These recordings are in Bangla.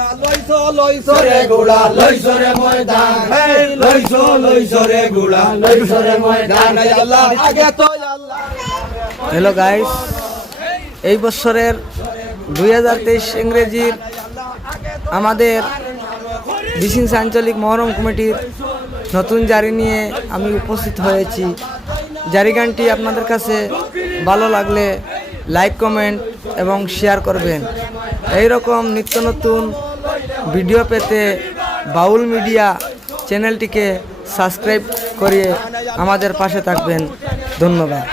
আল্লাহ লইছো রে গুড়া লইছো রে ময়দান লইছো রে গুড়া লইছো রে ময়দান আল্লাহ আগে তো আল্লাহ। হ্যালো গাইস, এই বছরের 2023 ইংরেজির আমাদের বিশিংস আঞ্চলিক মহরম কমিটির নতুন জারি নিয়ে আমি উপস্থিত হয়েছি। জারি গানটি আপনাদের কাছে ভালো লাগলে লাইক, কমেন্ট এবং শেয়ার করবেন। এই রকম নিত্য নতুন ভিডিও পেতে বাউল মিডিয়া চ্যানেলটিকে সাবস্ক্রাইব করে আমাদের পাশে থাকবেন। ধন্যবাদ।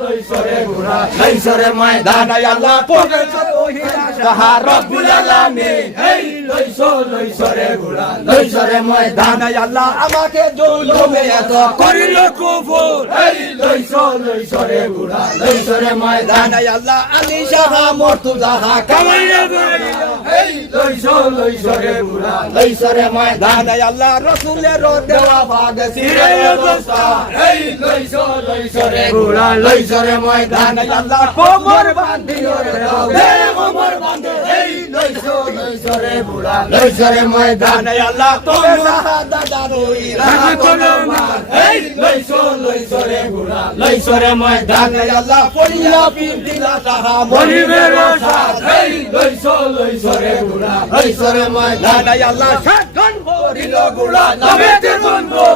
লইছো রে গুড়া লইছো রে ময়দান আল্লাহ রব্বুল আলামিন লইছো রে গুড়া লইছো রে ময়দান আল্লাহ আমাকে জুলুমে এত করিল কুফর লইছো রে গুড়া লইছো রে ময়দান আল্লাহ আলী শাহ মর্তুজা কামাইয়া লইছো রে গুড়া লইছো রে ময়দান আল্লাহ রাসূলের দেওয়া ভাগ সিরে দোস্তা লইছো রে গুড়া লইছো রে ময়দান আল্লাহ কোমর বান্ধিও রে কোমর বান্ধে লইছো রে গুড়া লইছো রে ময়দান আল্লাহ তোরে শাহাদা দারুই রাখলো মার লইছো রে গুড়া লইছো রে ময়দান আল্লাহ পড়িয়া পীর দিলা সাহা মরিবে রসাদ লইছো রে গুড়া লইছো রে ময়দান আল্লাহ সাতগণ পড়িল গুড়া নবেতে বন্ধু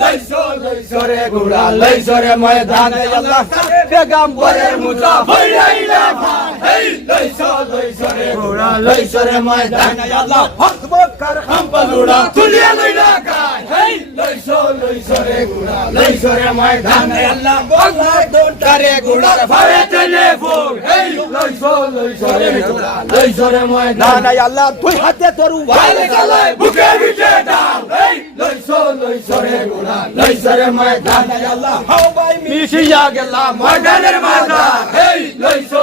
লইছো রে গুড়া লইছো রে ময়দান আল্লাহ পেগাম্বরের মুজা হইলা ভাই লইছো রে গুড়া লইছো রে ময়দান আল্লাহ হক বকর হাম্পালুড়া তুলিয়া লইলা গায় লইছো রে গুড়া লইছো রে ময়দান আল্লাহ বগলা দোটারে গুড়ার ভাবে চলে ফুল লইছো রে গুড়া লইছো রে ময়দান আল্লাহ দুই হাতে তরু ওয়াল গালায় বুকে বিটে দাও লইছো রে গুড়া লইছো রে ময়দান আল্লাহ হাও ভাই মিশিয়া গেলা ময়দানের মাঝা লইছো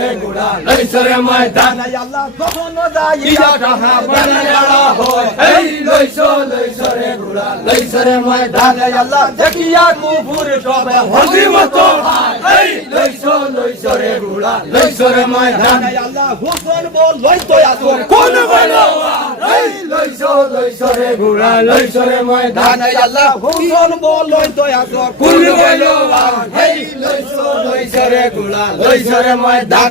রে গুড়া লইছো রে ময়দান আল্লাহ কখনো যাইয়া কাহা বানালা হয় লইছো রে গুড়া লইছো রে ময়দান আল্লাহ দেখিয়া কুফুর সবে হজিমত হয় লইছো রে গুড়া লইছো রে ময়দান আল্লাহ হুসেন বল লইতো আসো কোন বলো লইছো রে গুড়া লইছো রে ময়দান আল্লাহ হুসেন বল লইতো আসো কোন বলো লইছো রে গুড়া লইছো রে ময়দান।